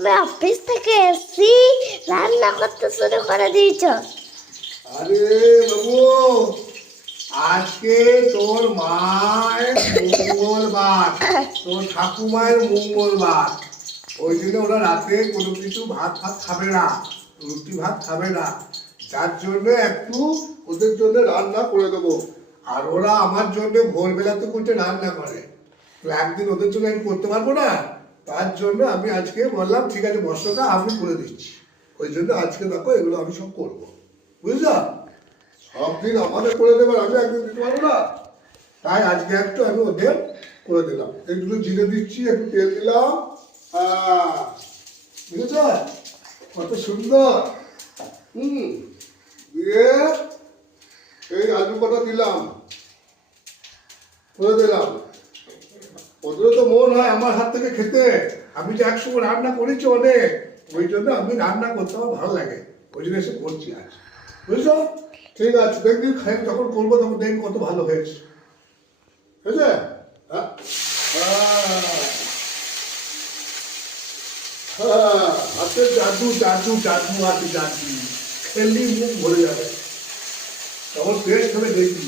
তুমি অফিস থেকে এসি রান্না করতে শুরু করে দিয়েছ। আরে বাবু, আজকে তোর মায়ের মঙ্গলবার, তোর ঠাকুমায়ের মঙ্গলবার। ওই জন্য ওরা রাতে কোনো কিছু ভাত ফাত খাবে না, রুটি ভাত খাবে না। যার জন্য একটু ওদের জন্য রান্না করে দেবো। আর ওরা আমার জন্য ভোরবেলাতে করতে রান্না করে, তো একদিন ওদের জন্য আমি করতে পারবো না। তার জন্য আমি আজকে বললাম ঠিক আছে বর্ষটা আমি করে দিচ্ছি। ওই জন্য আজকে দেখো এগুলো আমি সব করবো, বুঝলা? সব দিন আমাদের করে দেবে, আমি একদিন দিতে পারবো না। তাই আজকে একটু আমি ওদের করে দিলাম। একটু জিরে দিচ্ছি, একটু তেল দিলাম। বুঝেছ কত সুন্দর। দিয়ে এই আলু কটা দিলাম, করে দিলাম। ওদেরও তো মন হয় আমার হাত থেকে খেতে। আমি যে একসময় রান্না করেছি অনেক, ওই জন্য আমি রান্না করতে আমার ভালো লাগে, ওই জন্য এসে করছি আজ। বুঝছো? ঠিক আছে, দেখবি যখন করবো তখন দেখবি কত ভালো হয়েছে। বুঝলে? হাতে জাদু জাদু জাদু আছে, জাদু খেললি মুখ ভরে যাবে, তখন টেস্ট হবে দেখবি।